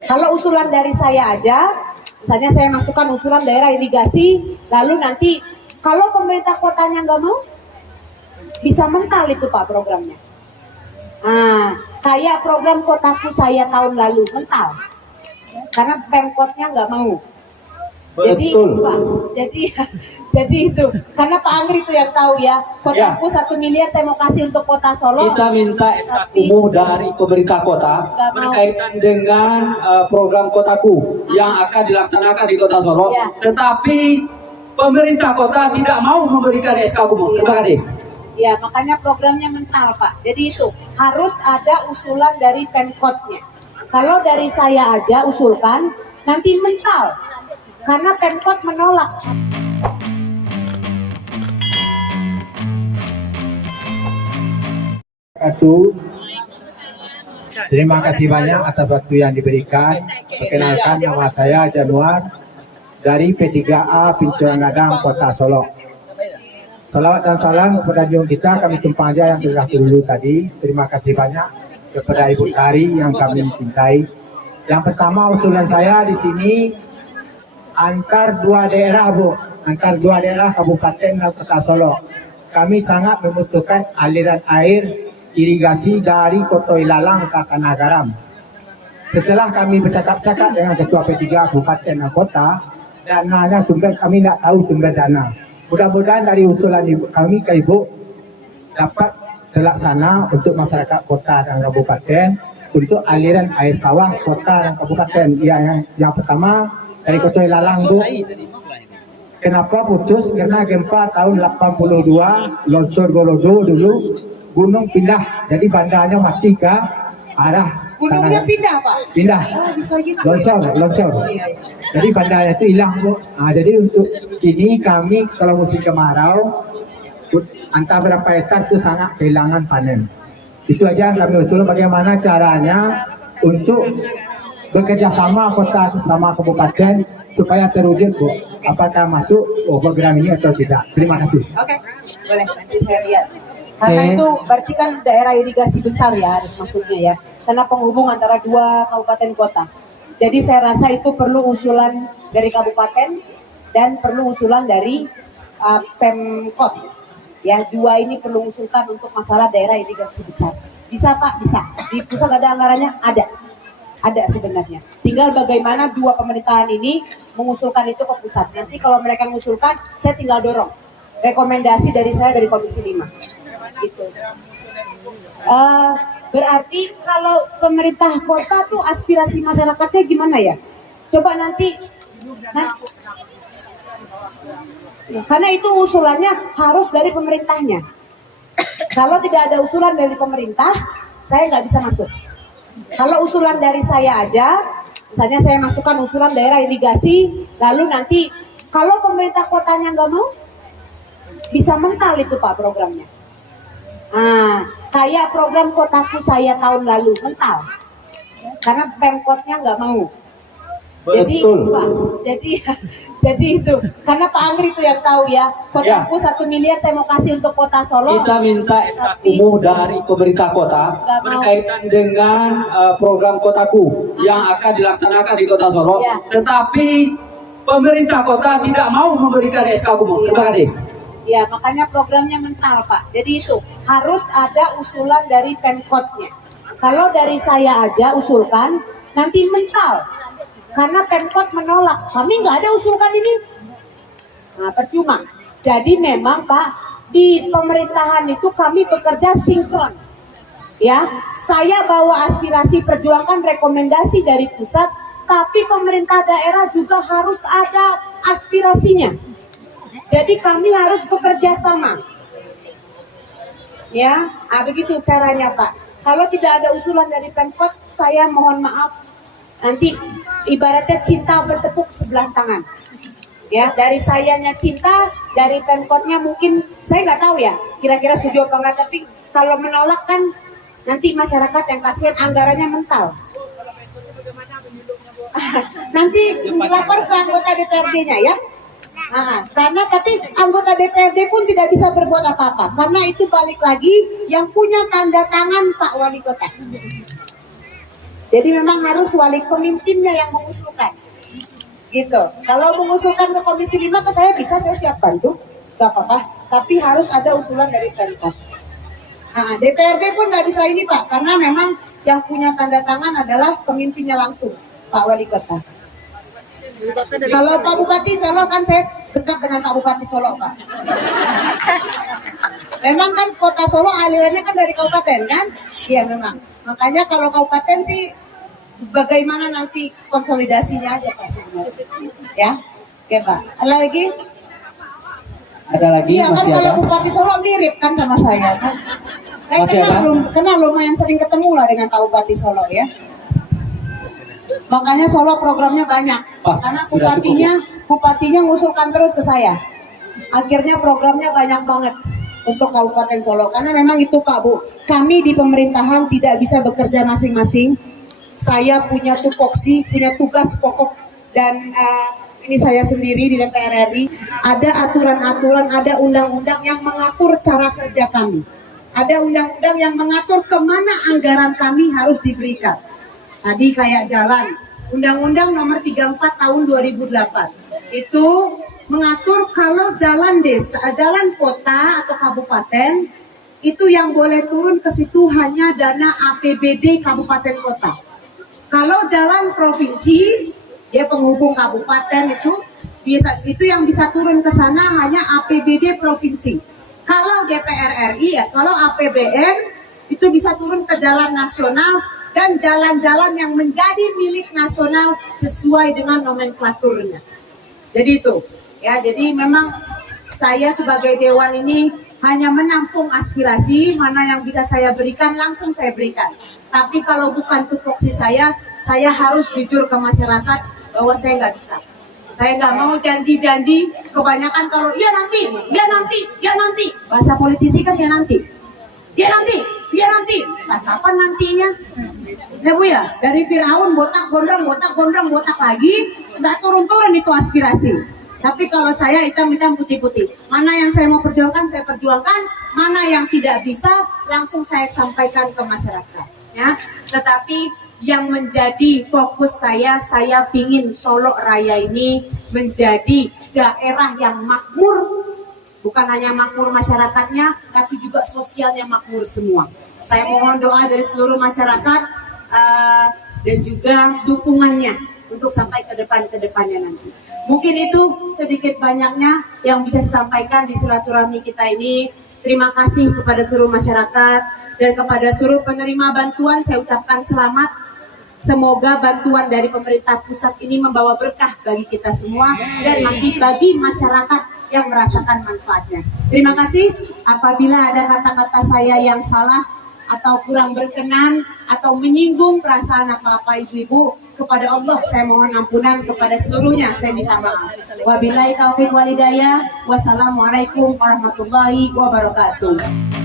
Kalau usulan dari saya aja, misalnya saya masukkan usulan daerah irigasi, lalu nanti kalau pemerintah kotanya nggak mau, bisa mental itu Pak programnya. Nah, kayak program kotaku saya tahun lalu mental, karena pemkotnya nggak mau. Jadi Pak, jadi itu karena Pak Angri itu yang tahu ya, kotaku 1 miliar saya mau kasih untuk kota Solo. Kita minta SK kumuh dari pemerintah kota berkaitan dengan program kotaku yang akan dilaksanakan di kota Solo. Ya. Tetapi pemerintah kota tidak mau memberikan SK kumuh. Terima kasih. Ya, makanya programnya mental Pak. Jadi itu harus ada usulan dari pemkotnya. Kalau dari saya aja usulkan, nanti mental. Karena pemkot menolak. Terima kasih banyak atas waktu yang diberikan. Perkenalkan, nama saya Januar dari P3A Pincuan Gadang, Kota Solo. Salawat dan salam kepada junjungan kita, kami tumpang aja yang telah dulu tadi. Terima kasih banyak kepada Ibu Tari yang kami cintai. Yang pertama usulan saya di sini antar dua daerah Kabupaten dan Kota Solo. Kami sangat membutuhkan aliran air irigasi dari Kota Ilalang ke Tanah Garam. Setelah kami bercakap-cakap dengan Ketua P3 Kabupaten dan Kota, dananya kami tidak tahu sumber dana. Mudah-mudahan dari usulan kami ke Ibu dapat terlaksana untuk masyarakat kota dan kabupaten untuk aliran air sawah kota dan kabupaten. Yang pertama dari Kota Ilalang Bu. Kenapa putus? Karena gempa tahun 82, longsor Golodo dulu, gunung pindah, jadi bandanya mati ke arah Gunungnya pindah Pak? Pindah. Oh, bisa gitu. Longsor. Jadi bandanya itu hilang Bu. Nah, jadi untuk kini kami kalau musim kemarau, antara berapa hektar itu sangat kehilangan panen. Itu aja yang kami usul, bagaimana caranya untuk bekerja sama kota sama kabupaten supaya terwujud Bu. Apakah masuk program ini atau tidak? Terima kasih. Oke, boleh nanti saya lihat. Karena itu berarti kan daerah irigasi besar ya harus masuknya ya. Karena penghubung antara dua kabupaten kota. Jadi saya rasa itu perlu usulan dari kabupaten dan perlu usulan dari Pemkot. Ya, dua ini perlu usulkan untuk masalah daerah irigasi besar. Bisa Pak? Bisa. Di pusat ada anggarannya? Ada sebenarnya. Tinggal bagaimana dua pemerintahan ini mengusulkan itu ke pusat. Nanti kalau mereka mengusulkan, saya tinggal dorong. Rekomendasi dari saya dari Komisi 5. Gitu. Berarti kalau pemerintah kota tuh aspirasi masyarakatnya gimana ya? Coba nanti karena itu usulannya harus dari pemerintahnya. Kalau tidak ada usulan dari pemerintah, saya nggak bisa masuk. Kalau usulan dari saya aja, misalnya saya masukkan usulan daerah irigasi, lalu nanti kalau pemerintah kotanya nggak mau, bisa mental itu Pak programnya. Nah, kayak program kotaku saya tahun lalu mental, karena pemkotnya nggak mau. Jadi Pak, jadi itu karena Pak Angri itu yang tahu ya, kotaku 1 miliar saya mau kasih untuk kota Solo. Kita minta SK kumuh dari pemerintah kota berkaitan dengan program kotaku yang akan dilaksanakan di kota Solo. Ya. Tetapi pemerintah kota tidak mau memberikan SK kumuh. Terima kasih. Ya, makanya programnya mental Pak. Jadi itu harus ada usulan dari Pemkotnya. Kalau dari saya aja usulkan, nanti mental. Karena Pemkot menolak. Kami nggak ada usulkan ini. Nah, percuma. Jadi memang Pak, di pemerintahan itu kami bekerja sinkron. Ya, saya bawa aspirasi perjuangan rekomendasi dari pusat, tapi pemerintah daerah juga harus ada aspirasinya. Jadi kami harus bekerja sama. Ya, begitu caranya Pak. Kalau tidak ada usulan dari Pemkot, saya mohon maaf. Nanti ibaratnya cinta bertepuk sebelah tangan. Ya, dari sayanya cinta, dari Pemkotnya mungkin saya nggak tahu ya. Kira-kira setuju apa enggak, tapi kalau menolak kan nanti masyarakat yang kasihan anggarannya mental. Nanti lapor ke anggota DPRD-nya ya. Karena tapi anggota DPRD pun tidak bisa berbuat apa-apa karena itu balik lagi yang punya tanda tangan Pak Wali Kota. Jadi memang harus wali pemimpinnya yang mengusulkan. Gitu. Kalau mengusulkan ke Komisi 5 ke saya bisa, saya siap bantu. Gak apa-apa. Tapi harus ada usulan dari Pemkot. Nah, DPRD pun nggak bisa ini Pak, karena memang yang punya tanda tangan adalah pemimpinnya langsung, Pak Wali Kota. Kalau Pak Bupati Solo kan saya dekat dengan Pak Bupati Solo Pak. Memang kan kota Solo alirannya kan dari kabupaten kan? Iya memang. Makanya kalau kabupaten sih bagaimana nanti konsolidasinya aja Pak sebenarnya. Ya, oke Pak. Ada lagi? Ada lagi? Iya kan Masih kalau ada? Bupati Solo mirip kan sama saya kan. Saya Masih kenal lumayan sering ketemu lah dengan Pak Bupati Solo ya. Makanya Solo programnya banyak. Pas, Karena sudah bupatinya ngusulkan terus ke saya. Akhirnya programnya banyak banget untuk Kabupaten Solo. Karena memang itu Pak Bu, kami di pemerintahan tidak bisa bekerja masing-masing. Saya punya tupoksi, punya tugas pokok dan ini saya sendiri di DPR RI. Ada aturan-aturan, ada undang-undang yang mengatur cara kerja kami. Ada undang-undang yang mengatur kemana anggaran kami harus diberikan. Tadi kayak jalan, Undang-Undang Nomor 34 Tahun 2008 itu mengatur kalau jalan desa, jalan kota atau kabupaten itu yang boleh turun ke situ hanya dana APBD kabupaten kota. Kalau jalan provinsi, ya penghubung kabupaten itu yang bisa turun ke sana hanya APBD provinsi. Kalau DPR RI ya, kalau APBN itu bisa turun ke jalan nasional dan jalan-jalan yang menjadi milik nasional sesuai dengan nomenklaturnya. Jadi itu, ya. Jadi memang saya sebagai dewan ini hanya menampung aspirasi, mana yang bisa saya berikan langsung saya berikan. Tapi kalau bukan tupoksi saya harus jujur ke masyarakat bahwa saya nggak bisa. Saya nggak mau janji-janji, kebanyakan kalau iya nanti. Bahasa politisi kan ya nanti. Nah, kapan nantinya? Ya Bu ya, dari Firaun botak gondrong lagi, nggak turun-turun itu aspirasi. Tapi kalau saya hitam-hitam putih-putih, mana yang saya mau perjuangkan, saya perjuangkan, mana yang tidak bisa, langsung saya sampaikan ke masyarakat. Ya, tetapi yang menjadi fokus saya pingin Solo Raya ini menjadi daerah yang makmur. Bukan hanya makmur masyarakatnya, tapi juga sosialnya makmur semua. Saya mohon doa dari seluruh masyarakat dan juga dukungannya untuk sampai ke depannya nanti. Mungkin itu sedikit banyaknya yang bisa saya sampaikan di silaturahmi kita ini. Terima kasih kepada seluruh masyarakat dan kepada seluruh penerima bantuan. Saya ucapkan selamat. Semoga bantuan dari pemerintah pusat ini membawa berkah bagi kita semua dan bagi masyarakat yang merasakan manfaatnya. Terima kasih. Apabila ada kata-kata saya yang salah atau kurang berkenan atau menyinggung perasaan apa-apa ibu-ibu, kepada Allah saya mohon ampunan, kepada seluruhnya saya minta maaf. Wabillahi taufiq walhidayah. Wassalamualaikum warahmatullahi wabarakatuh.